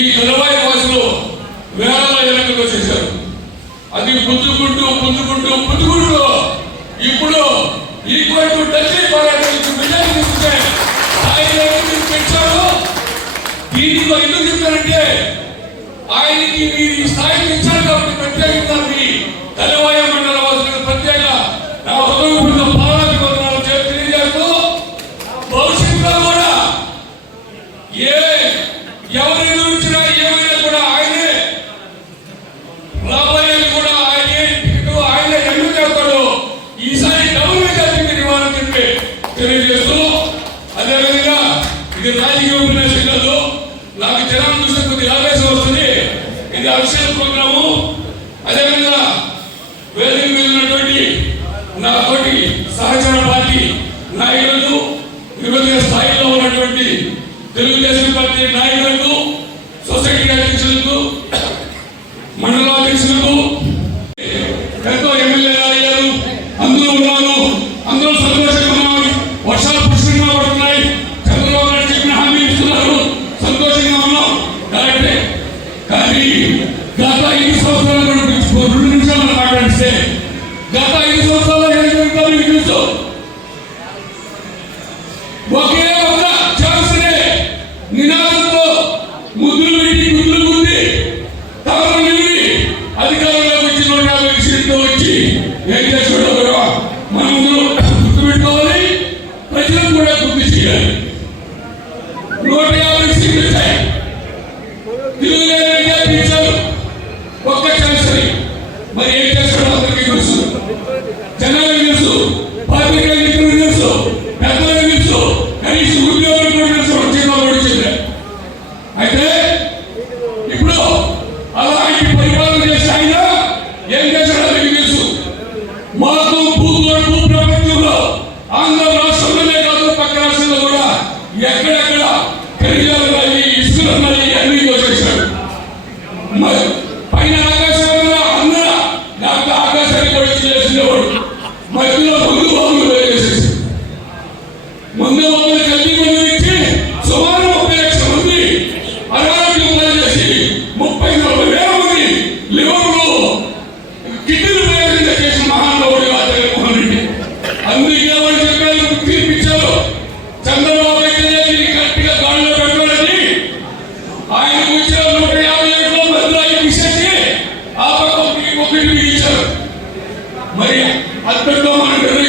ఈ పిల్లవాయి భాషలో వేల ఎన్నికలు చేశారు. అది పుంజుకుంటూ పుంజుకుంటూ పుంజుకుంటూ ఇప్పుడు equal to Delhi parliament majority పెంచారు? దీనిలో ఎందుకు చెప్పారంటే ఆయనకి మీరు ఈ స్థాయికి ఇచ్చారు కాబట్టి ప్రత్యేకంగా నాకు జనాన్ని చూసిన కొద్ది ఆవేశం వస్తుంది. ఇది అఫిషియల్ ప్రోగ్రాము. అదేవిధంగా వేదిక మీద నా తోటి సహచర పార్టీ నాయకులు వివిధ స్థాయిలో ఉన్నటువంటి తెలుగుదేశం పార్టీ నాయకులకు సొసైటీ అధ్యక్షులకు మండలాధ్యక్షులకు కానీ గత ఐదు సంవత్సరాలు మనం పిలుచుకో రెండు నిమిషాలు మనం మాట్లాడిస్తే గత ఐదు సంవత్సరాలు ఏం చెప్తారు మీకు తెలుసు. ఒకే ఒక ఛాన్స్నే నినాదంతో ముద్దులు పెట్టి ముద్దులు గుద్ది తమను నిలిపి అధికారంలోకి వచ్చిన యాభై సీట్తో వచ్చి ఏం చేసుకోవడం మనం గుర్తుపెట్టుకోవాలి. ప్రజలకు కూడా గుర్తు చేయాలి. నూట ఎక్కడెక్కడ ఖనిజాలు ఉన్నాయి ఇసుకలు ఉన్నాయి అన్ని కోసేశాడు పైన ఆకాశం అందరూ లేకపోతే ఆకాశానికి వచ్చి చేసినవాడు మధ్యలో ಮೈ ಅದ್ಭುತ ಮಾಡಿದ್ರು.